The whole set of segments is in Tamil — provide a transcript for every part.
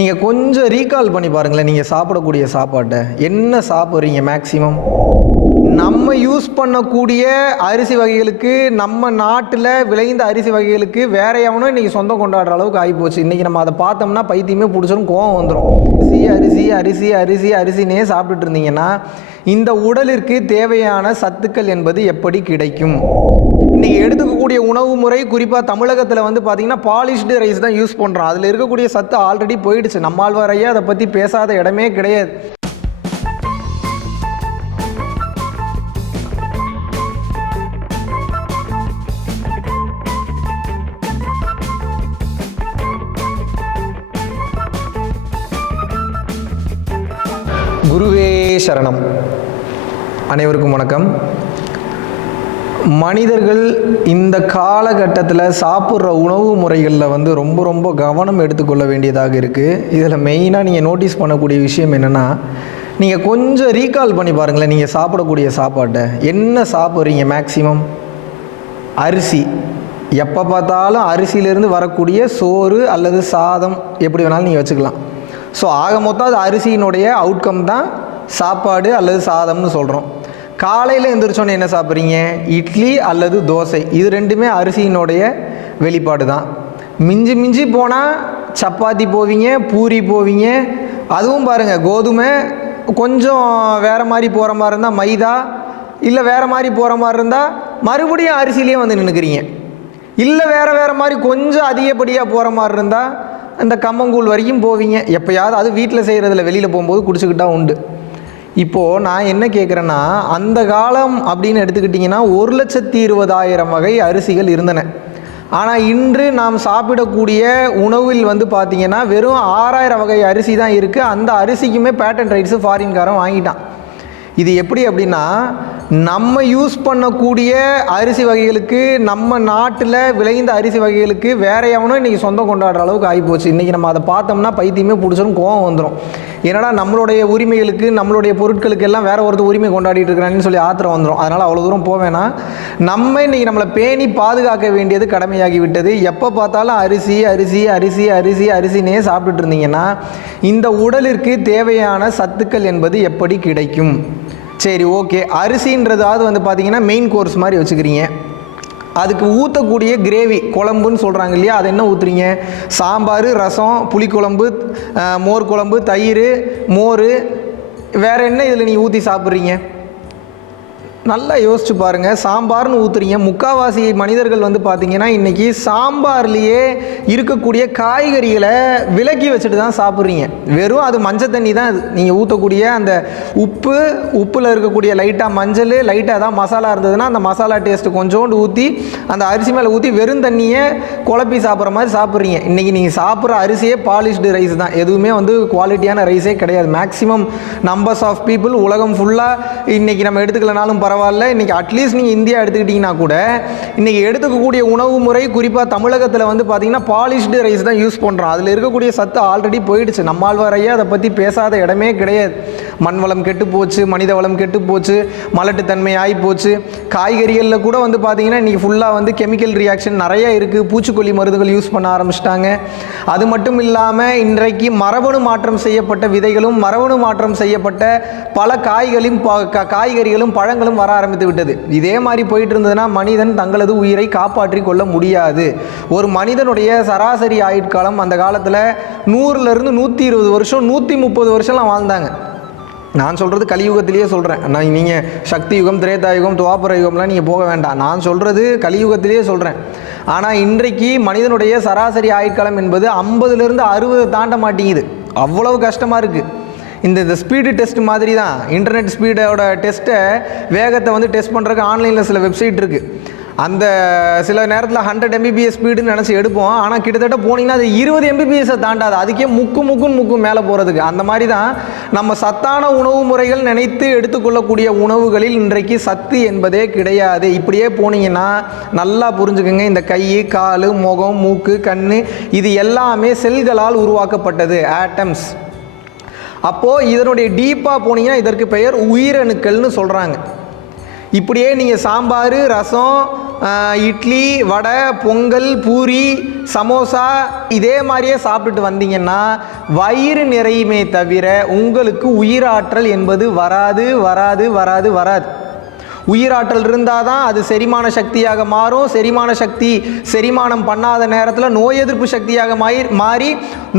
நீங்கள் கொஞ்சம் ரீகால் பண்ணி பாருங்களேன். நீங்கள் சாப்பிடக்கூடிய சாப்பாட்டை என்ன சாப்பிட்றீங்க மேக்ஸிமம்? நம்ம யூஸ் பண்ணக்கூடிய அரிசி வகைகளுக்கு, நம்ம நாட்டில் விளைந்த அரிசி வகைகளுக்கு வேற எவனும் இன்றைக்கி சொந்தம் கொண்டாடுற அளவுக்கு ஆகிப்போச்சு. இன்றைக்கி நம்ம அதை பார்த்தோம்னா பைத்தியமே பிடிச்சிடும், கோவம் வந்துடும். அரிசி அரிசி அரிசி அரிசினே சாப்பிட்டுட்டு இருந்தீங்கன்னா இந்த உடலிற்கு தேவையான சத்துக்கள் என்பது எப்படி கிடைக்கும்? இன்றைக்கி எடுத்துக்கக்கூடிய உணவு முறை குறிப்பாக தமிழகத்தில் வந்து பார்த்திங்கன்னா பாலிஷ்டு ரைஸ் தான் யூஸ் பண்ணுறோம். அதில் இருக்கக்கூடிய சத்து ஆல்ரெடி போயிடுச்சு. நம்மாழ்வாரையே அதை பற்றி பேசாத இடமே கிடையாது. குருவே சரணம். அனைவருக்கும் வணக்கம். மனிதர்கள் இந்த காலகட்டத்தில் சாப்பிட்ற உணவு முறைகளில் வந்து ரொம்ப ரொம்ப கவனம் எடுத்துக்கொள்ள வேண்டியதாக இருக்குது. இதில் மெயினாக நீங்கள் நோட்டீஸ் பண்ணக்கூடிய விஷயம் என்னென்னா, நீங்கள் கொஞ்சம் ரீகால் பண்ணி பாருங்களேன். நீங்கள் சாப்பிடக்கூடிய சாப்பாட்டை என்ன சாப்பிட்றீங்க மேக்ஸிமம்? அரிசி. எப்போ பார்த்தாலும் அரிசியிலேருந்து வரக்கூடிய சோறு அல்லது சாதம் எப்படி வேணாலும் நீங்கள் வச்சுக்கலாம். ஸோ ஆக மொத்தம் அது அரிசியினுடைய அவுட்கம் தான் சாப்பாடு அல்லது சாதம்னு சொல்கிறோம். காலையில் எழுந்திரிச்சோன்னே என்ன சாப்பிட்றீங்க? இட்லி அல்லது தோசை. இது ரெண்டுமே அரிசியினுடைய வெளிப்பாடு தான். மிஞ்சி மிஞ்சி போனால் சப்பாத்தி போவீங்க, பூரி போவீங்க. அதுவும் பாருங்கள், கோதுமை கொஞ்சம் வேறு மாதிரி போகிற மாதிரி இருந்தால் மைதா, இல்லை வேறு மாதிரி போகிற மாதிரி இருந்தால் மறுபடியும் அரிசியிலே வந்து நின்றுக்கிறீங்க. இல்லை வேறு மாதிரி கொஞ்சம் அதிகப்படியாக போகிற மாதிரி இருந்தால் அந்த கம்மங்கூழ் வரைக்கும் போவீங்க. எப்போயாவது அது வீட்டில் செய்கிறதில்ல, வெளியில் போகும்போது குடிச்சுக்கிட்டா உண்டு. இப்போது நான் என்ன கேட்குறேன்னா, அந்த காலம் அப்படின்னு எடுத்துக்கிட்டிங்கன்னா 1,20,000 வகை அரிசிகள் இருந்தன. ஆனால் இன்று நாம் சாப்பிடக்கூடிய உணவில் வந்து பார்த்திங்கன்னா வெறும் 6,000 வகை அரிசி தான் இருக்குது. அந்த அரிசிக்குமே பேட்டன் ரைட்ஸு ஃபாரின்காரன் வாங்கிட்டான். இது எப்படி அப்படின்னா, நம்ம யூஸ் பண்ணக்கூடிய அரிசி வகைகளுக்கு, நம்ம நாட்டில் விளைந்த அரிசி வகைகளுக்கு வேற எவனும் இன்றைக்கி சொந்தம் கொண்டாடுற அளவுக்கு ஆகிப்போச்சு. இன்றைக்கி நம்ம அதை பார்த்தோம்னா பைத்தியமே பிடிச்சிடும், கோவம் வந்துடும். ஏன்னா நம்மளுடைய உரிமைகளுக்கு, நம்மளுடைய பொருட்களுக்கு எல்லாம் வேற ஒருத்தர் உரிமை கொண்டாடிட்டு இருக்கிறான்னு சொல்லி ஆத்திரம் வந்துடும். அதனால் அவ்வளோ தூரம் போவேன்னா, நம்ம இன்றைக்கி நம்மளை பேணி பாதுகாக்க வேண்டியது கடமையாகி விட்டது. எப்போ பார்த்தாலும் அரிசி அரிசி அரிசி அரிசி அரிசினே சாப்பிட்டுட்டு இருந்தீங்கன்னா இந்த உடலிற்கு தேவையான சத்துக்கள் என்பது எப்படி கிடைக்கும்? சரி, ஓகே. அரிசின்றதாவது வந்து பார்த்திங்கன்னா மெயின் கோர்ஸ் மாதிரி வச்சுக்கிறீங்க. அதுக்கு ஊற்றக்கூடிய கிரேவி, குழம்புன்னு சொல்கிறாங்க இல்லையா, அது என்ன ஊற்றுறீங்க? சாம்பார், ரசம், புளிக்குழம்பு, மோர் குழம்பு, தயிர், மோர், வேறு என்ன இதில் நீங்கள் ஊற்றி சாப்பிட்றீங்க? நல்லா யோசிச்சு பாருங்கள். சாம்பார்னு ஊற்றுறீங்க. முக்கால்வாசி மனிதர்கள் வந்து பார்த்திங்கன்னா இன்றைக்கி சாம்பார்லேயே இருக்கக்கூடிய காய்கறிகளை விலக்கி வச்சுட்டு தான் சாப்பிட்றீங்க. வெறும் அது மஞ்சள் தண்ணி தான். அது நீங்கள் ஊற்றக்கூடிய அந்த உப்பில் இருக்கக்கூடிய லைட்டாக மஞ்சள், லைட்டாக தான் மசாலா இருந்ததுன்னா அந்த மசாலா டேஸ்ட்டு கொஞ்சோண்டு ஊற்றி அந்த அரிசி மேலே ஊற்றி வெறும் தண்ணியை குழப்பி சாப்பிட்ற மாதிரி சாப்பிட்றீங்க. இன்றைக்கி நீங்கள் சாப்பிட்ற அரிசியே பாலிஷ்டு ரைஸ் தான். எதுவுமே வந்து குவாலிட்டியான ரைஸே கிடையாது. மேக்ஸிமம் நம்பர்ஸ் ஆஃப் பீப்புள் உலகம் ஃபுல்லாக இன்றைக்கி நம்ம எடுத்துக்கலனாலும் பரவாயில்ல, இன்றைக்கி அட்லீஸ்ட் நீங்கள் இந்தியா எடுத்துக்கிட்டிங்கன்னா கூட இன்றைக்கி எடுத்துக்கக்கூடிய உணவு முறை குறிப்பாக தமிழகத்தில் வந்து பார்த்திங்கன்னா பாலிஷ்டு ரைஸ் தான் யூஸ் பண்ணுறோம். அதில் இருக்கக்கூடிய சத்து ஆல்ரெடி போயிடுச்சு. நம்மாழ்வாரையே அதை பற்றி பேசாத இடமே கிடையாது. மண் வளம் கெட்டு போச்சு, மனித வளம் கெட்டு போச்சு, மலட்டுத்தன்மை ஆகி போச்சு. காய்கறிகளில் கூட வந்து பார்த்திங்கன்னா இன்றைக்கி ஃபுல்லாக வந்து கெமிக்கல் ரியாக்ஷன் நிறைய இருக்குது. பூச்சிக்கொல்லி மருந்துகள் யூஸ் பண்ண ஆரம்பிச்சிட்டாங்க. அது மட்டும் இல்லாமல் இன்றைக்கு மரபணு மாற்றம் செய்யப்பட்ட விதைகளும் மரபணு மாற்றம் செய்யப்பட்ட பல காய்கறிகளும் பழங்களும் வர ஆரம்பித்து விட்டது. இதே மாதிரி போயிட்டு இருந்ததுன்னா மனிதன் தங்களது உயிரை காப்பாற்றி கொள்ள முடியாது. ஒரு மனிதனுடைய சராசரி ஆயுட்காலம் அந்த காலத்தில் 100லேருந்து 120 வருஷம், 130 வருஷம்லாம் வாழ்ந்தாங்க. நான் சொல்கிறது கலியுகத்திலேயே சொல்கிறேன். நீங்கள் சக்தி யுகம், திரேதா யுகம், துவாபர யுகம்லாம் நீங்கள் போக வேண்டாம். நான் சொல்கிறது கலியுகத்திலேயே சொல்கிறேன். ஆனால் இன்றைக்கு மனிதனுடைய சராசரி ஆயுட்காலம் என்பது 50லேருந்து 60 தாண்ட மாட்டேங்குது. அவ்வளவு கஷ்டமாக இருக்குது. இந்த ஸ்பீடு டெஸ்ட் மாதிரி தான். இன்டர்நெட் ஸ்பீடோட டெஸ்ட்டை, வேகத்தை வந்து டெஸ்ட் பண்ணுறதுக்கு ஆன்லைனில் சில வெப்சைட் இருக்குது. அந்த சில நேரத்தில் 100 Mbps ஸ்பீடுன்னு நினச்சி எடுப்போம். ஆனால் கிட்டத்தட்ட போனீங்கன்னா அது 20 Mbps தாண்டாது. அதுக்கே முக்கும் மேலே போகிறதுக்கு. அந்த மாதிரி தான் நம்ம சத்தான உணவு முறைகள் நினைத்து எடுத்துக்கொள்ளக்கூடிய உணவுகளில் இன்றைக்கு சத்து என்பதே கிடையாது. இப்படியே போனீங்கன்னா நல்லா புரிஞ்சுக்கோங்க. இந்த கை, கால், முகம், மூக்கு, கண், இது எல்லாமே செல்களால் உருவாக்கப்பட்டது, ஆட்டம்ஸ். அப்போது இதனுடைய டீப்பாக போனீங்கன்னா இதற்கு பெயர் உயிரணுக்கள்னு சொல்கிறாங்க. இப்படியே நீங்கள் சாம்பார், ரசம், இட்லி, வடை, பொங்கல், பூரி, சமோசா இதே மாதிரியே சாப்பிட்டுட்டு வந்தீங்கன்னா வயிறு நிறையுமே தவிர உங்களுக்கு உயிராற்றல் என்பது வராது வராது வராது வராது. உயிராற்றல் இருந்தால் தான் அது செரிமான சக்தியாக மாறும். செரிமான சக்தி செரிமானம் பண்ணாத நேரத்தில் நோய் எதிர்ப்பு சக்தியாக மாறி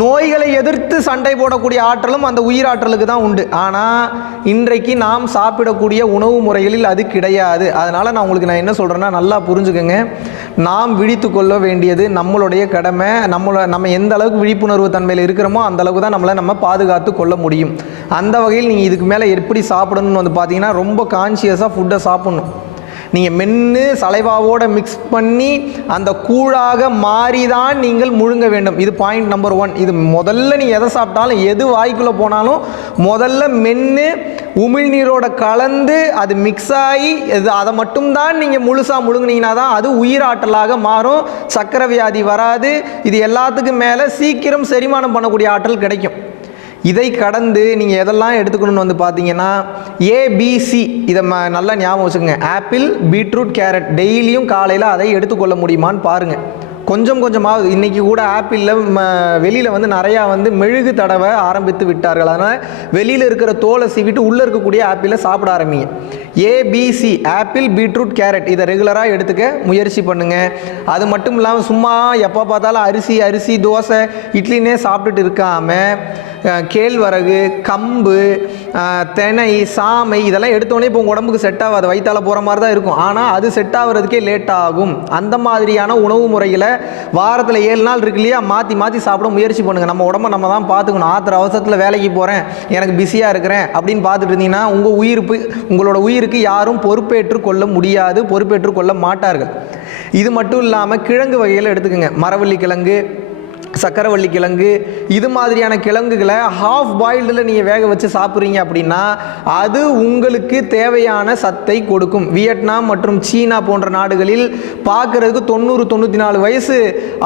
நோய்களை எதிர்த்து சண்டை போடக்கூடிய ஆற்றலும் அந்த உயிராற்றலுக்கு தான் உண்டு. ஆனால் இன்றைக்கு நாம் சாப்பிடக்கூடிய உணவு முறைகளில் அது கிடையாது. அதனால் நான் என்ன சொல்கிறேன்னா நல்லா புரிஞ்சுக்கோங்க. நாம் விழித்து கொள்ள வேண்டியது நம்மளுடைய கடமை. நம்ம எந்த அளவுக்கு விழிப்புணர்வு தன்மையில் இருக்கிறோமோ அந்த அளவுக்கு தான் நம்ம பாதுகாத்து கொள்ள முடியும். அந்த வகையில் நீங்கள் இதுக்கு மேலே எப்படி சாப்பிடணும்னு பார்த்தீங்கன்னா ரொம்ப கான்சியஸாக ஃபுட்டை சாப்பிடணும். நீங்கள் மென்று சலைவாவோடு மிக்ஸ் பண்ணி அந்த கூழாக மாறி தான் நீங்கள் முழுங்க வேண்டும். இது பாயிண்ட் நம்பர் 1. இது முதல்ல நீங்கள் எதை சாப்பிட்டாலும் எது வாய்க்குள்ளே போனாலும் முதல்ல மென்று உமிழ்நீரோட கலந்து அது மிக்ஸ் ஆகி அதை மட்டும்தான் நீங்கள் முழுசாக முழுங்கினீங்கன்னா தான் அது உயிராற்றலாக மாறும். சக்கரை வியாதி வராது. இது எல்லாத்துக்கும் மேலே சீக்கிரம் செரிமானம் பண்ணக்கூடிய ஆற்றல் கிடைக்கும். இதை கடந்து நீங்கள் எதெல்லாம் எடுத்துக்கணும்னு பார்த்தீங்கன்னா ஏபிசி இதை நல்லா ஞாபகம் வச்சுக்கோங்க. ஆப்பிள், பீட்ரூட், கேரட் டெய்லியும் காலையில் அதை எடுத்துக்கொள்ள முடியுமான்னு பாருங்கள். கொஞ்சம் கொஞ்சமாக இன்றைக்கி கூட ஆப்பிளில் வெளியில் நிறையா மெழுகு தடவை ஆரம்பித்து விட்டார்கள். அதனால் வெளியில் இருக்கிற தோலை சீவிட்டு உள்ளே இருக்கக்கூடிய ஆப்பிளை சாப்பிட ஆரம்பிங்க. ஏபிசி ஆப்பிள், பீட்ரூட், கேரட் இதை ரெகுலராக எடுத்துக்க முயற்சி பண்ணுங்கள். அது மட்டும் இல்லாமல் சும்மா எப்போ பார்த்தாலும் அரிசி தோசை இட்லினே சாப்பிட்டுட்டு இருக்காமல் கேழ்வரகு, கம்பு, தினை, சாமை இதெல்லாம் எடுத்தோடனே இப்போ உங்கள் உடம்புக்கு செட் ஆகாது. வயிற்றால் போகிற மாதிரி தான் இருக்கும். ஆனால் அது செட் ஆகிறதுக்கே லேட் ஆகும். அந்த மாதிரியான உணவு முறைகளை வாரத்தில் 7 நாள் இருக்கு இல்லையா, மாற்றி சாப்பிட முயற்சி பண்ணுங்கள். நம்ம உடம்பை நம்ம தான் பார்த்துக்கணும். ஆத்திர அவசரத்தில் வேலைக்கு போகிறேன், எனக்கு பிஸியாக இருக்கிறேன் அப்படின்னு பார்த்துட்டு இருந்தீங்கன்னா உங்களோட உயிருக்கு யாரும் பொறுப்பேற்று கொள்ள முடியாது, பொறுப்பேற்று கொள்ள மாட்டார்கள். இது மட்டும் இல்லாமல் கிழங்கு வகையில் எடுத்துக்கோங்க. மரவள்ளி கிழங்கு, சக்கரவள்ளி கிழங்கு இது மாதிரியான கிழங்குகளை ஹாஃப் பாயில்டில் நீங்கள் வேக வச்சு சாப்பிட்றீங்க அப்படின்னா அது உங்களுக்கு தேவையான சத்தை கொடுக்கும். வியட்நாம் மற்றும் சீனா போன்ற நாடுகளில் பார்க்குறதுக்கு 90-94 வயசு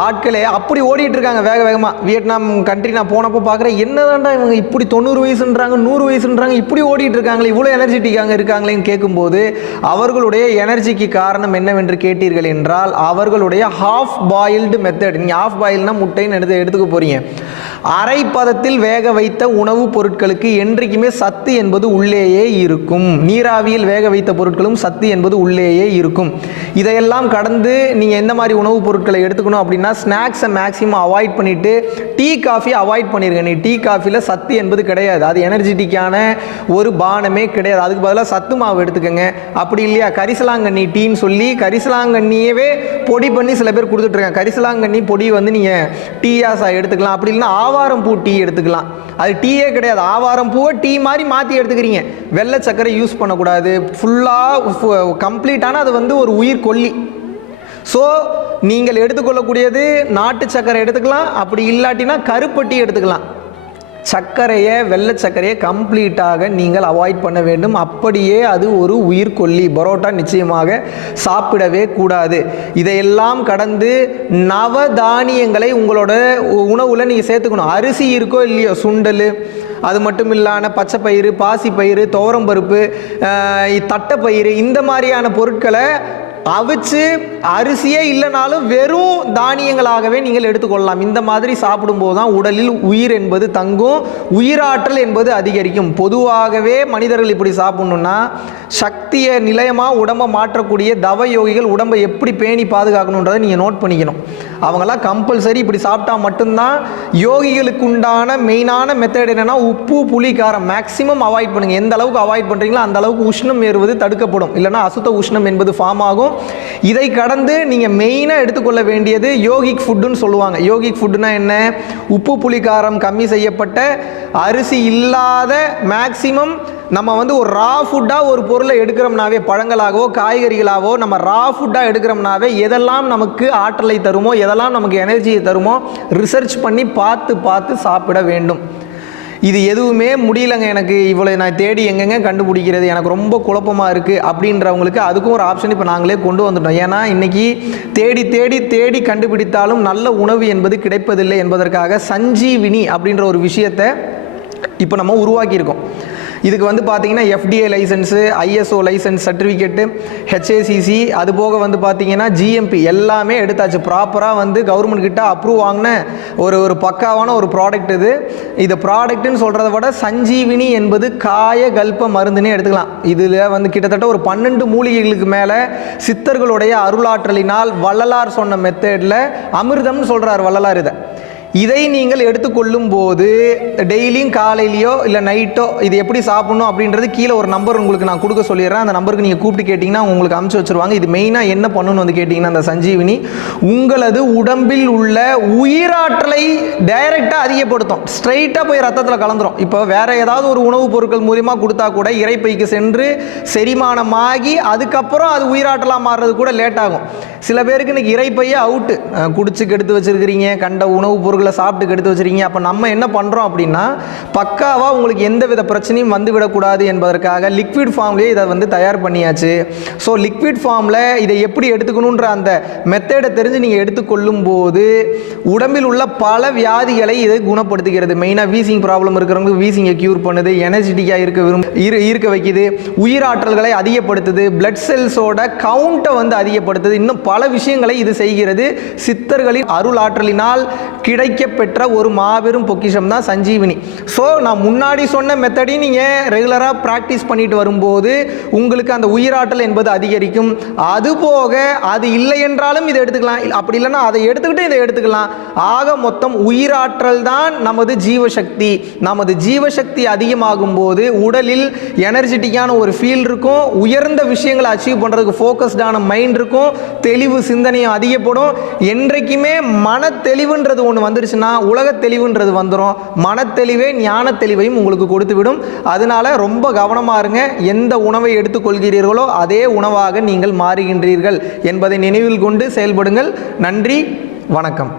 ஆட்களே அப்படி ஓடிட்டு இருக்காங்க வேகமாக. வியட்நாம் கண்ட்ரி நான் போனப்போ பார்க்குறேன், என்னதான்டா இவங்க இப்படி 90 வயசுன்றாங்க, 100 வயசுன்றாங்க, இப்படி ஓடிட்டு இருக்காங்களே, இவ்வளோ எனர்ஜெட்டிக்காக இருக்காங்களேன்னு கேட்கும்போது அவர்களுடைய எனர்ஜிக்கு காரணம் என்னவென்று கேட்டீர்கள் என்றால் அவர்களுடைய ஹாஃப் பாயில்டு மெத்தட். நீங்கள் ஹாஃப் பாயில்னா முட்டை எடுத்துக்க போறீங்க. அரை பதத்தில் வேக வைத்த உணவுப் பொருட்களுக்கு என்றைக்குமே சத்து என்பது உள்ளேயே இருக்கும். நீராவியில் வேக வைத்த பொருட்களும் சத்து என்பது உள்ளேயே இருக்கும். இதையெல்லாம் கடந்து நீங்கள் எந்த மாதிரி உணவுப் பொருட்களை எடுத்துக்கணும் அப்படின்னா ஸ்நாக்ஸை மேக்ஸிமம் அவாய்ட் பண்ணிவிட்டு டீ காஃபி அவாய்ட் பண்ணிடுங்க. நீ டீ காஃபியில் சத்து என்பது கிடையாது. அது எனர்ஜெட்டிக்கான ஒரு பானமே கிடையாது. அதுக்கு பதிலாக சத்து மாவு எடுத்துக்கோங்க. அப்படி இல்லையா கரிசலாங்கண்ணி டீன்னு சொல்லி கரிசலாங்கண்ணியவே பொடி பண்ணி சில பேர் கொடுத்துட்ருக்காங்க. கரிசலாங்கண்ணி பொடி நீங்கள் டீயாசா எடுத்துக்கலாம். அப்படி இல்லைன்னா ஆவாரம் பூ டீ எடுத்துக்கலாம். அது டீயே கிடையாது. ஆவாரம் பூவை டீ மாதிரி மாற்றி எடுத்துக்கிறீங்க. வெள்ளை சர்க்கரை யூஸ் பண்ணக்கூடாது. ஃபுல்லாக கம்ப்ளீட்டான அது ஒரு உயிர் கொல்லி. ஸோ நீங்கள் எடுத்துக்கொள்ளக்கூடியது நாட்டு சர்க்கரை எடுத்துக்கலாம். அப்படி இல்லாட்டினா கருப்பட்டி எடுத்துக்கலாம். சர்க்கரையை வெள்ளை சர்க்கரையை கம்ப்ளீட்டாக நீங்கள் அவாய்ட் பண்ண வேண்டும். அப்படியே அது ஒரு உயிர்கொல்லி. பரோட்டா நிச்சயமாக சாப்பிடவே கூடாது. இதையெல்லாம் கடந்து நவதானியங்களை உங்களோட உணவில் நீங்கள் சேர்த்துக்கணும். அரிசி இருக்கோ இல்லையோ, சுண்டல், அது மட்டும் இல்லாமல் பச்சைப்பயிறு, பாசிப்பயிறு, துவரம்பருப்பு, தட்டைப்பயிறு இந்த மாதிரியான பொருட்களை அவிச்சு அரிசியே இல்லைனாலும் வெறும் தானியங்களாகவே நீங்கள் எடுத்துக்கொள்ளலாம். இந்த மாதிரி சாப்பிடும்போது தான் உடலில் உயிர் என்பது தங்கும், உயிராற்றல் என்பது அதிகரிக்கும். பொதுவாகவே மனிதர்கள் இப்படி சாப்பிடணும்னா சக்தியை நிலையமாக உடம்பை மாற்றக்கூடிய தவ யோகிகள் உடம்பை எப்படி பேணி பாதுகாக்கணுன்றதை நீங்கள் நோட் பண்ணிக்கணும். அவங்களாம் கம்பல்சரி இப்படி சாப்பிட்டா மட்டும்தான். யோகிகளுக்கு உண்டான மெயினான மெத்தட் என்னென்னா உப்பு, புளி, காரம் மேக்ஸிமம் அவாய்ட் பண்ணுங்கள். எந்த அளவுக்கு அவாய்ட் பண்ணுறீங்களோ அந்த அளவுக்கு உஷ்ணம் ஏறுவது தடுக்கப்படும். இல்லைனா அசுத்த உஷ்ணம் என்பது ஃபார்ம் ஆகும். இதை கடந்து நீங்கள் மெயினாக எடுத்துக்கொள்ள வேண்டியது யோகிக் ஃபுட்டுன்னு சொல்லுவாங்க. யோகிக் ஃபுட்டுனா என்ன? உப்பு, புளி, காரம் கம்மி செய்யப்பட்ட அரிசி இல்லாத மேக்ஸிமம் நம்ம ஒரு ரா ஃபுட்டாக ஒரு பொருளை எடுக்கிறோம்னாவே, பழங்களாகவோ காய்கறிகளாகவோ நம்ம ரா ஃபுட்டாக எடுக்கிறோம்னாவே எதெல்லாம் நமக்கு ஆற்றலை தருமோ, எதெல்லாம் நமக்கு எனர்ஜியை தருமோ ரிசர்ச் பண்ணி பார்த்து சாப்பிட வேண்டும். இது எதுவுமே முடியலைங்க, எனக்கு இவ்வளோ நான் தேடி எங்கெங்க கண்டுபிடிக்கிறது, எனக்கு ரொம்ப குழப்பமாக இருக்குது அப்படின்றவங்களுக்கு அதுக்கும் ஒரு ஆப்ஷன் இப்போ நாங்களே கொண்டு வந்துட்டோம். ஏன்னா இன்றைக்கி தேடி கண்டுபிடித்தாலும் நல்ல உணவு என்பது கிடைப்பதில்லை என்பதற்காக சஞ்சீவினி அப்படின்ற ஒரு விஷயத்தை இப்போ நம்ம உருவாக்கியிருக்கோம். இதுக்கு வந்து பார்த்தீங்கன்னா FDA licence, ISO licence certificate, HACC, அது போக வந்து பார்த்தீங்கன்னா GMP எல்லாமே எடுத்தாச்சு. ப்ராப்பராக வந்து கவர்மெண்ட் கிட்ட அப்ரூவ் வாங்கின ஒரு பக்காவான ஒரு ப்ராடக்ட் இது. இது ப்ராடக்ட்னு சொல்கிறத விட சஞ்சீவினி என்பது காய கல்ப மருந்துன்னே எடுத்துக்கலாம். இதில் வந்து கிட்டத்தட்ட ஒரு 12 மூலிகைகளுக்கு மேலே சித்தர்களுடைய அருளாற்றலினால் வள்ளலார் சொன்ன மெத்தடில் அமிர்தம்னு சொல்கிறார் வள்ளலார். இதை நீங்கள் எடுத்துக்கொள்ளும் போது டெய்லியும் காலையிலையோ இல்லை நைட்டோ இது எப்படி சாப்பிடணும் அப்படின்றது கீழே ஒரு நம்பர் உங்களுக்கு நான் கொடுக்க சொல்லிடுறேன். அந்த நம்பருக்கு நீங்கள் கூப்பிட்டு கேட்டிங்கன்னா உங்களுக்கு அமுச்சு வச்சுருவாங்க. இது மெயினாக என்ன பண்ணணும்னு வந்து கேட்டிங்கன்னா, அந்த சஞ்சீவினி உங்களது உடம்பில் உள்ள உயிராற்றலை டைரெக்டாக அதிகப்படுத்தும். ஸ்ட்ரைட்டாக போய் ரத்தத்தில் கலந்துரும். இப்போ வேறு ஏதாவது ஒரு உணவுப் பொருட்கள் மூலிமா கொடுத்தா கூட இறைப்பைக்கு சென்று செரிமானமாகி அதுக்கப்புறம் அது உயிராற்றலாக மாறுறது கூட லேட் ஆகும். சில பேருக்கு இன்னைக்கு இறைப்பையே அவுட்டு, குடிச்சு கெடுத்து வச்சுருக்கிறீங்க, கண்ட உணவுப் பொருட்களை சாப்பிட்டு கெடுத்து வச்சுருக்கீங்க. அப்போ நம்ம என்ன பண்ணுறோம் அப்படின்னா, பக்காவாக உங்களுக்கு எந்த வித பிரச்சனையும் வந்து விடக்கூடாது என்பதற்காக லிக்விட் ஃபார்ம்லேயே இதை வந்து தயார் பண்ணியாச்சு. ஸோ லிக்விட் ஃபார்மில் இதை எப்படி எடுத்துக்கணுன்ற அந்த மெத்தடை தெரிஞ்சு நீங்கள் எடுத்துக்கொள்ளும் போது உடம்பில் உள்ள பல வியாதிகளை இதை குணப்படுத்துகிறது. மெயினாக வீசிங் ப்ராப்ளம் இருக்கிறவங்களுக்கு வீசிங்கை க்யூர் பண்ணுது, எனர்ஜெட்டிக்காக இருக்க வைக்குது, உயிராற்றல்களை அதிகப்படுத்துது, பிளட் செல்ஸோட கவுண்ட்டை வந்து அதிகப்படுத்துது, இன்னும் பல விஷயங்களை இது செய்கிறது. சித்தர்களின் அருள் ஆற்றலினால் கிடைக்கப்பெற்ற ஒரு மாபெரும் பொக்கிஷம் தான் சஞ்சீவினி. ஸோ நான் முன்னாடி சொன்ன மெத்தடையும் நீங்கள் ரெகுலராக ப்ராக்டிஸ் பண்ணிட்டு வரும்போது உங்களுக்கு அந்த உயிராற்றல் என்பது அதிகரிக்கும். அதுபோக அது இல்லை என்றாலும் இதை எடுத்துக்கலாம், அப்படி இல்லைன்னா அதை எடுத்துக்கிட்டு இதை எடுத்துக்கலாம். ஆக மொத்தம் உயிராற்றல் தான் நமது ஜீவசக்தி. நமது ஜீவசக்தி அதிகமாகும் போது உடலில் எனர்ஜெட்டிக்கான ஒரு ஃபீல் இருக்கும், உயர்ந்த விஷயங்களை அச்சீவ் பண்ணுறதுக்கு ஃபோக்கஸ்டான மைண்ட் இருக்கும், தெளிவு சிந்தனையும் அதிகப்படும். என்றைக்குமே மன தெளிவுன்றது ஒன்று வந்துருச்சுன்னா உலக தெளிவுன்றது வந்துடும். மனத்தெளிவே ஞான தெளிவையும் உங்களுக்கு கொடுத்து விடும். அதனால ரொம்ப கவனமாக இருங்க. எந்த உணவை எடுத்துக்கொள்கிறீர்களோ அதே உணவாக நீங்கள் மாறுகின்றீர்கள் என்பதை நினைவில் கொண்டு செயல்படுங்கள். நன்றி, வணக்கம்.